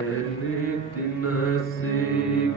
Elbet nasip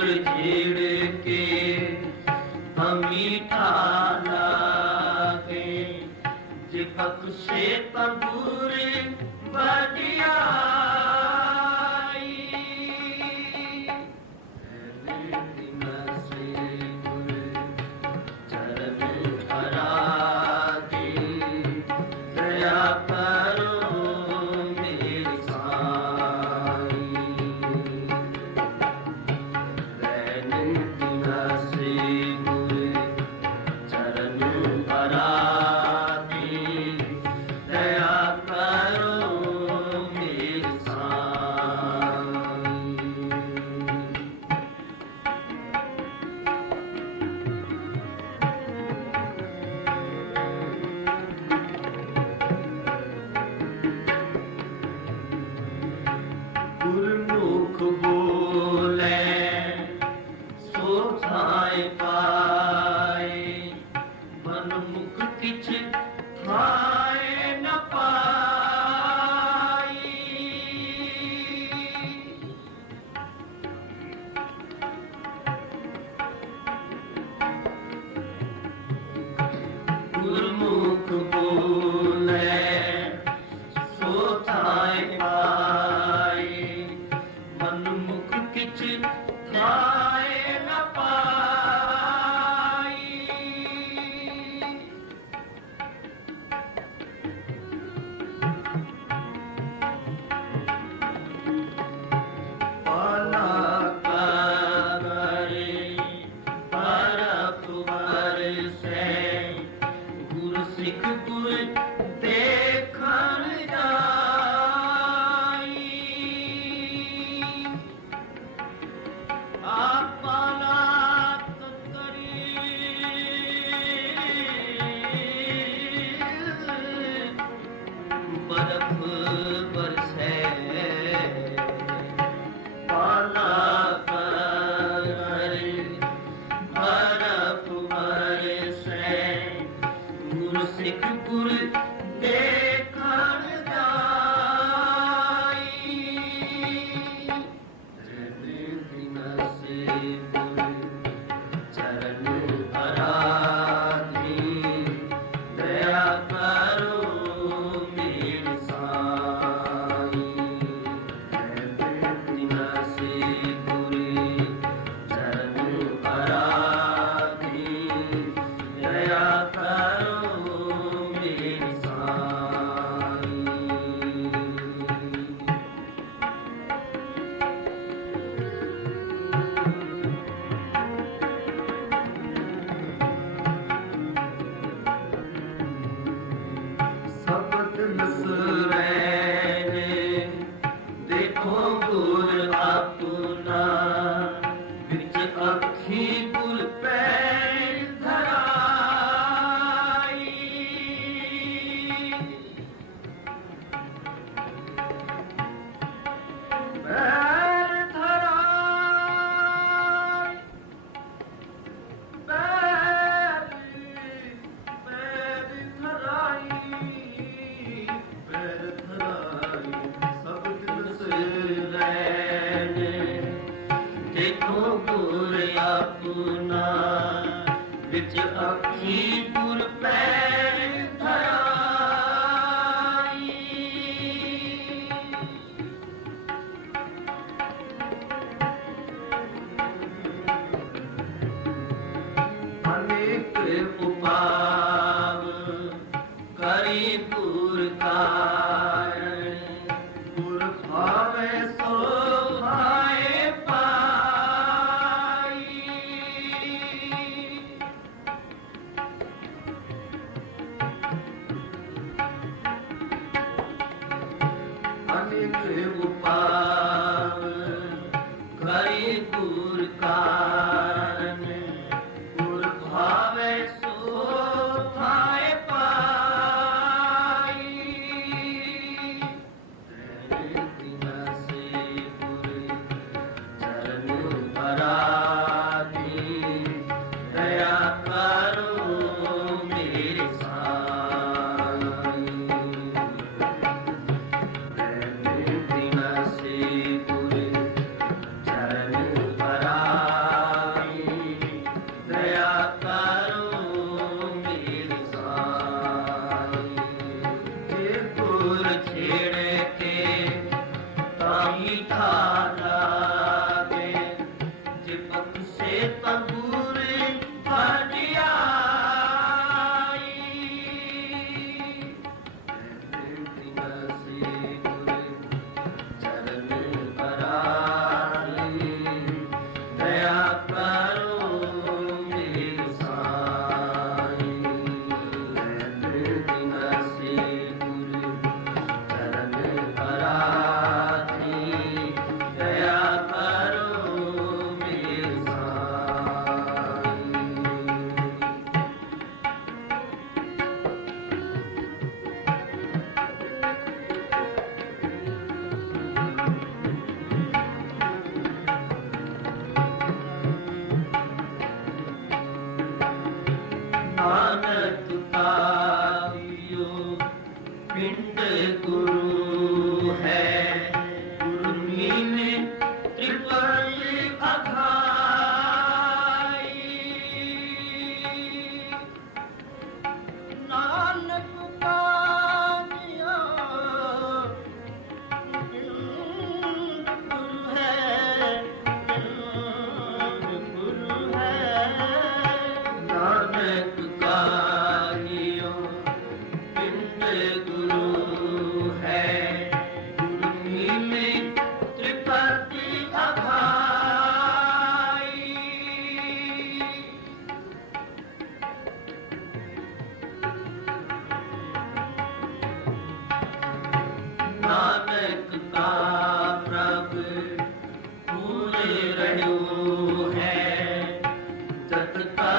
ਬਖਸ਼ੇ ਤੰਦੂਰ ਵਾਦੀਆ ਅੱਖੀ ਪੁਰ 好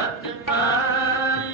Amen.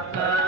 Papa.